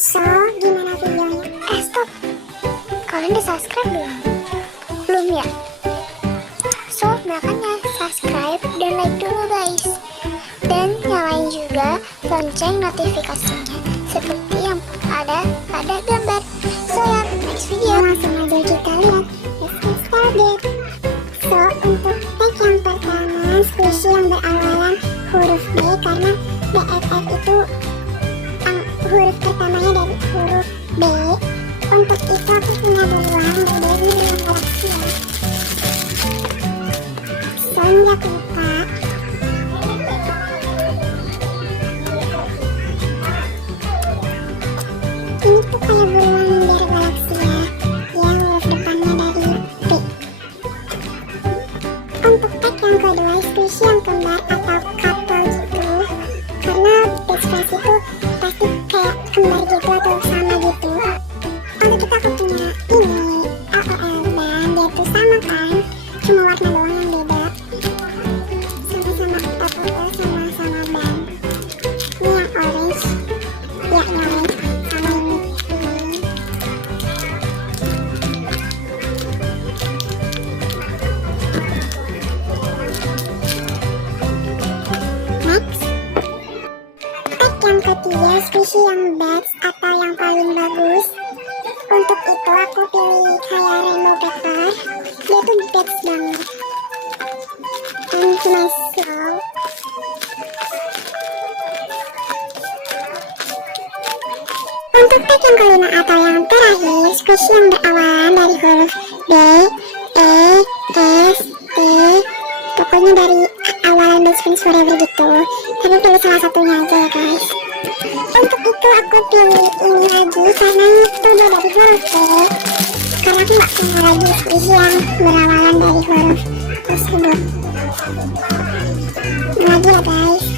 So, gimana videonya? Stop. Kalian udah subscribe belum? Belum ya? So, makanya subscribe dan like dulu guys. Dan nyalain juga lonceng notifikasinya seperti yang ada pada gambar. So ya, next video langsung aja kita lihat. Let's get started. So, untuk tag yang pertama, squishy yang berawalan huruf B, karena BFF itu huruf pertamanya dari huruf B. Untuk itu aku punya beruang dari dalam galaksi ya. So, ini aku buka. Ini tuh kayak beruang dari galaksi ya. Dia huruf depannya dari B. Untuk tag yang kedua, squishy yang kembar atau couple gitu, karena ekspresi itu pasti kayak kembar gitu atau sama gitu. Untuk kita aku punya ini AOL dan dia tuh sama kan, cuma warna doang yang beda. Sama-sama AOL, sama-sama ban. Ini yang orange, ya ini orange sama ini. Next, tag yang ketiga, squishy yang best atau yang paling bagus. Untuk itu aku pilih kayak rainbow paper. Dia tuh best banget. And cuma slow. Untuk tag yang kelima atau yang terakhir, squishy yang berawalan dari huruf B, E, S, T. Pokoknya dari awalan best friends forever gitu. Tapi pilih salah satunya aja ya guys. Untuk itu aku pilih ini lagi karena itu dia dari huruf B. Karena aku gak punya lagi squishy yang berawalan dari huruf tersebut. Lagi ya guys.